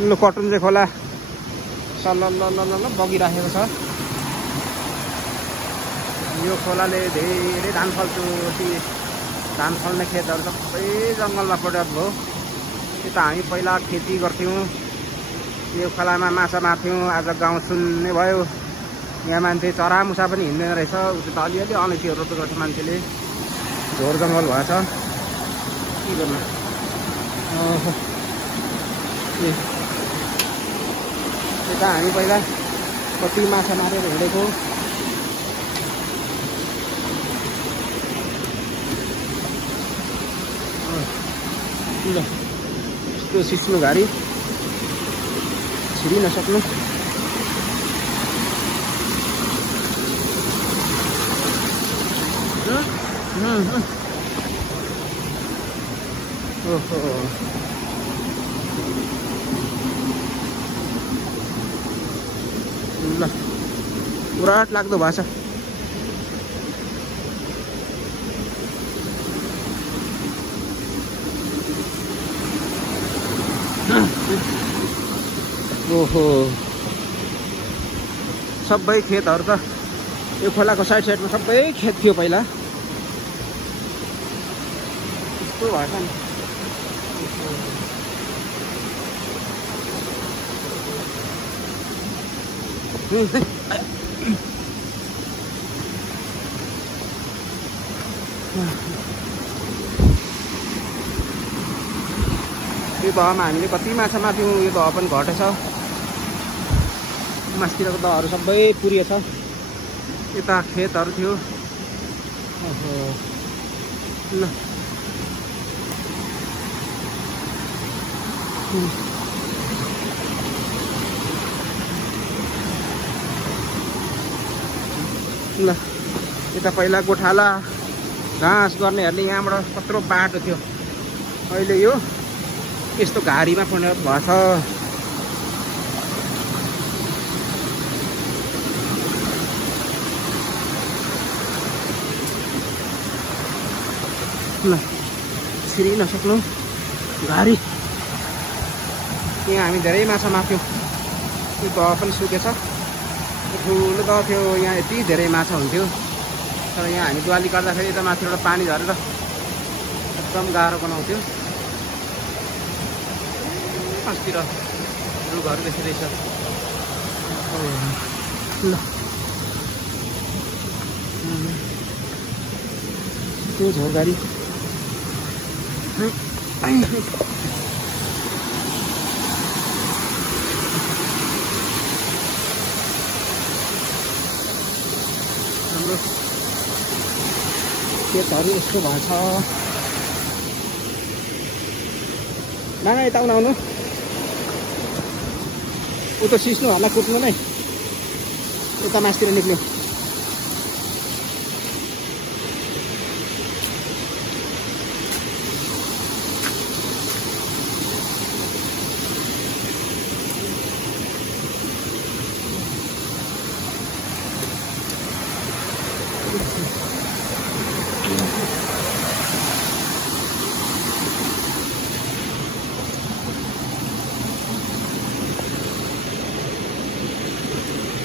ल कटुन्जे खोला सल्ल बगिराखेको छ। यो खोलाले धेरै धान फल्ने खेतहरू सबै जङ्गलमा परिणत भयो। यता हामी पहिला खेती गर्थ्यौँ, यो खोलामा माछा मार्थ्यौँ। आज गाउँ सुन्ने भयो, यहाँ मान्छे चरामुसा पनि हिँड्दैन रहेछ। उता त अलिअलि अलैँचीहरू रोप्दै गर्छ मान्छेले। झोर जङ्गल भएछ, के गर्नु। यता हामी पहिला कति माछा मारेर हिँडेको। ल यस्तो सिस्नो घारी छिरि नसक्नु। ओहो ल उराट लाग्दो भएछ। ओहो सबै खेतहरू त यो खोलाको साइडमा सबै खेत थियो पहिला। यस्तो भएछ नि। यो दहमा हामीले कति माछा मार्थ्यौँ, यो दह पनि घटेछ। मासतिरको दहहरू सबै पुरिएछ। यता खेतहरू थियो। ओहो ल ल यता पहिला गोठाला घाँस गर्नेहरूले यहाँबाट कत्रो बाटो थियो, अहिले यो यस्तो घारीमा परिणत भएछ। ल छिरि नसक्नु घारी। यहाँ हामी धेरै माछा मार्थ्यौँ। यो दह पनि सुकेछ। ठुलो दह थियो, यहाँ यति धेरै माछा हुन्थ्यो। तर यहाँ हामी दुवाली गर्दाखेरि यता माथिबाट पानी झरेर एकदम गाह्रो बनाउँथ्यो। अस्तिर रुखहरू देखिँदैछ। ल त्यो झोरगाडी हाम्रो खेतहरू यस्तो भएछ। नाना यता आउनु उता सिस्नुहरूलाई कुट्नु नै यता मासतिर निक्ल्यो।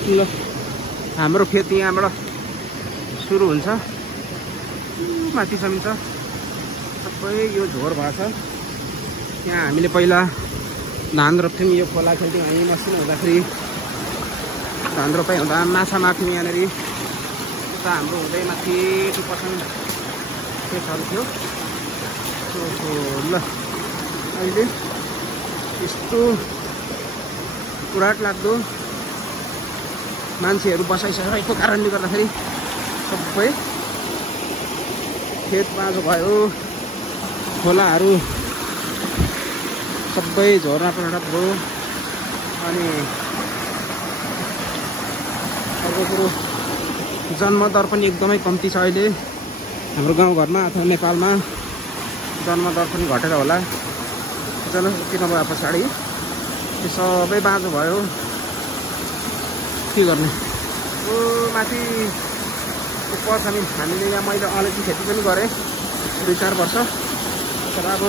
ल हाम्रो खेत यहाँबाट सुरु हुन्छ, माथिसम्म छ। सबै यो झोर भएछ। यहाँ हामीले पहिला धान रोप्थ्यौँ। यो खोला खेल्थ्यौँ हामी मसिनो हुँदाखेरि। धान रोपाइ हुँदा माछा मार्थ्यौँ यहाँनिर। यता हाम्रो हुँदै माथि 80% खेतहरू थियो। ल अहिले यस्तो उराट लाग्दो मान्छेहरू बसाइसकेको कारणले गर्दाखेरि सबै खेत बाँझो भयो। खोलाहरू सबै झोरमा परिणत भयो। अनि अर्को कुरो जन्मदर पनि एकदमै कम्ती छ अहिले हाम्रो गाउँघरमा अथवा नेपालमा। जन्मदर पनि घटेर होला, जनशक्ति नभए पछाडि यो सबै बाँझो भयो। के गर्ने। माथि पछाडि हामीले यहाँ मैले अलैँची खेती पनि गरेँ 2-4 वर्ष। तर अब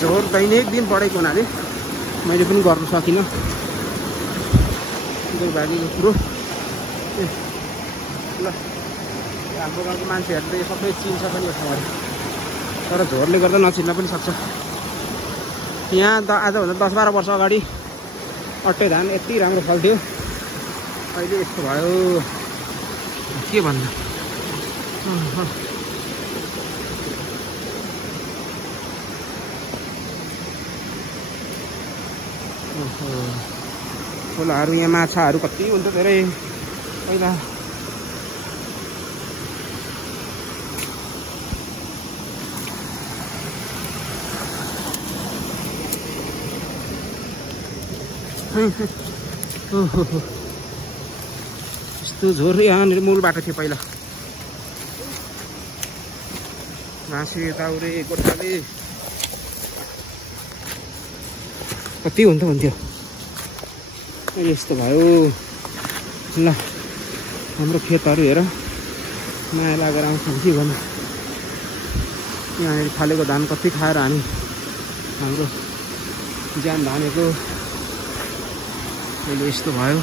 झोर दैनिक दिन बढेको हुनाले मैले पनि गर्न सकिनँ दुर्भाग्यको कुरो। ल हाम्रो गाउँको मान्छेहरूले त सबै चिन्छ पनि यो ठाउँहरू, तर झोरले गर्दा नचिन्न पनि सक्छ। यहाँ आजभन्दा 10-12 वर्ष अगाडि अट्टे धान यति राम्रो फल्थ्यो, अहिले यस्तो भयो के भन्नु। खोलाहरू यहाँ माछाहरू कति हुन्छ धेरै पहिला। यस्तो झोर यहाँनिर मूल बाटो थियो पहिला, घाँसे दाउरे गोठाले कति हुन्थ्यो भन्थ्यो, यस्तो भयो। ल हाम्रो खेतहरू हेर माया लागेर आउँछ के भन्नु। यहाँनिर फालेको धान कति खाएर हामी हाम्रो ज्यान धानेको, अहिले यस्तो भयो।